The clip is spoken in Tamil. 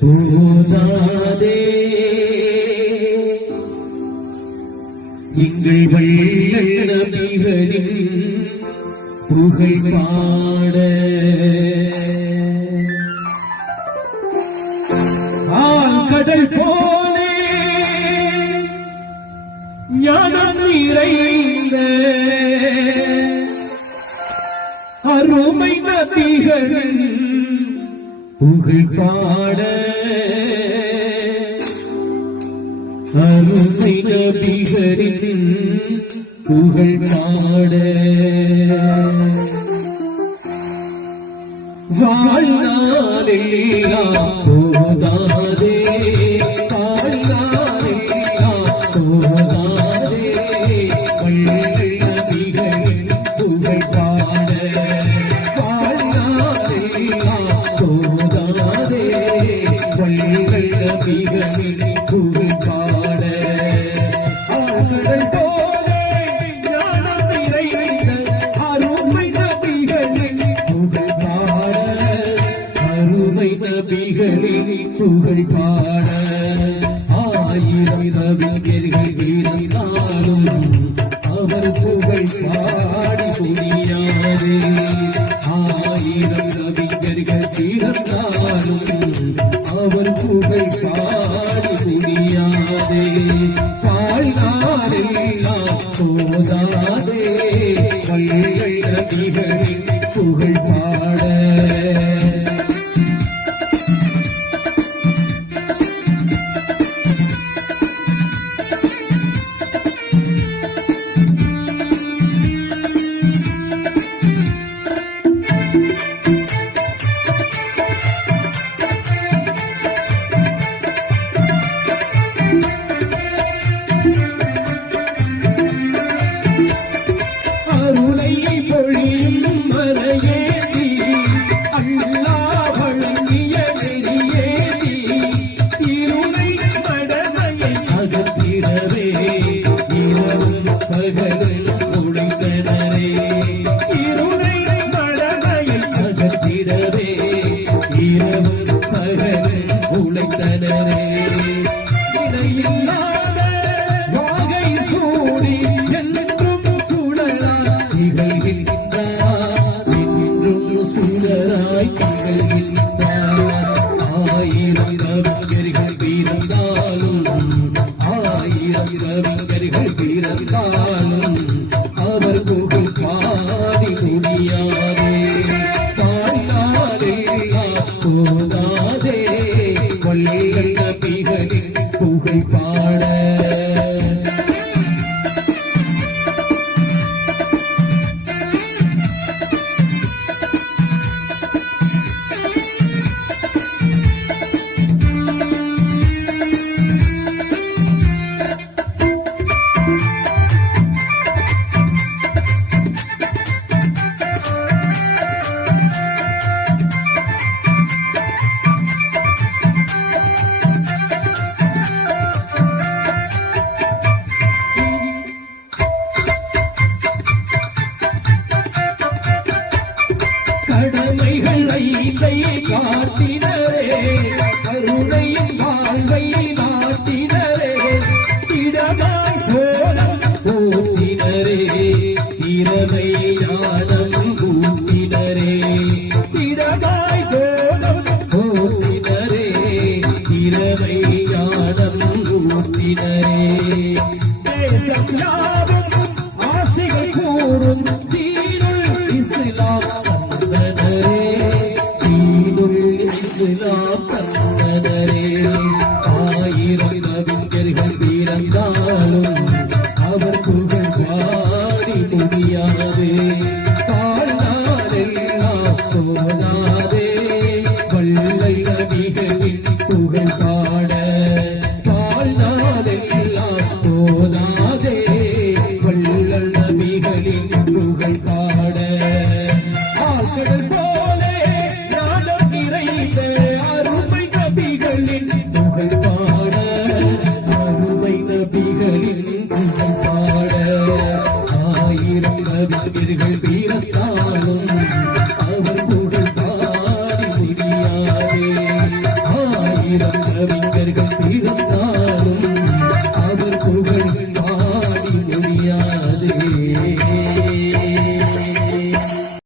போதாதே எங்கள் வள்ளல் நபிகளின் புகழ் பாட கடல் போலே ஞானம் நிறைந்த அருமை நபிகளின் புகழ் பாட அருமை நபிகளின் புகழ் பாட வாழ்நாளெல்லாம் போதாதே வாழ்நாளெல்லாம் போதாதே வள்ளல் நபிகளின் புகழ் பாட வாழ்நாளெல்லாம் போதாதே வள்ளல் நபிகளின் புகழ் பாட கடல் போலே ஞானம் நிறைந்த அருமை நபிகளின் புகழ் பாட அருமை நபிகளின் புகழ் பாட ஆயிரம் நபியர்கள் இருந்தாலும் அவர் புகழ் பாடி புரியாதே ஆயிரம் நபியர்கள் இருந்தாலும் அவர் புகழ் பாடி புரியாதே வாழ்நாளெல்லாம் போதாதே வள்ளல் நபிகளின் புகழ் பாட ஆயிரம் கவிஞர்கள் வீரந்தாலும் அவர் புகழ் பாடி முடியாதே பாடினாரெல்லாம் போதாதே வள்ளல் நபிகளின் புகழ் பாட கடமைகள் ஐந்தை காட்டினரே கருணையின் வாழ்வை நாட்டினரே இடமாய் போலம் போற்றினரே இரவை ஞானம் ஊட்டினரே இடமாய் போலம் போற்றினரே இரவை ஞானம் ஊட்டினரே தேசம் யாவும் ஆசைகள் கூறும் தீனுல் இஸ்லாம் ஆயிரம் கவிஞர்கள் வீரந்தாலும் அவர் புகழ் பாடி முடியாதே வாழ்நாளெல்லாம் போதாதே வள்ளல் நபிகளின் புகழ் பாட வாழ்நாளெல்லாம் போதாதே வள்ளல் நபிகளின் புகழ் பாட ஆழ்கடல் போலே ஞானம் நிறைந்த அருமை நபிகளின் புகழ் பாட அருமை நபிகளின் புகழ் பாட ஆயிரம் கவிஞர்கள் பிறந்தாலும் அவர் புகழ் பாடி முடியாதே. ஆயிரம் கவிஞர்கள் பிறந்தாலும்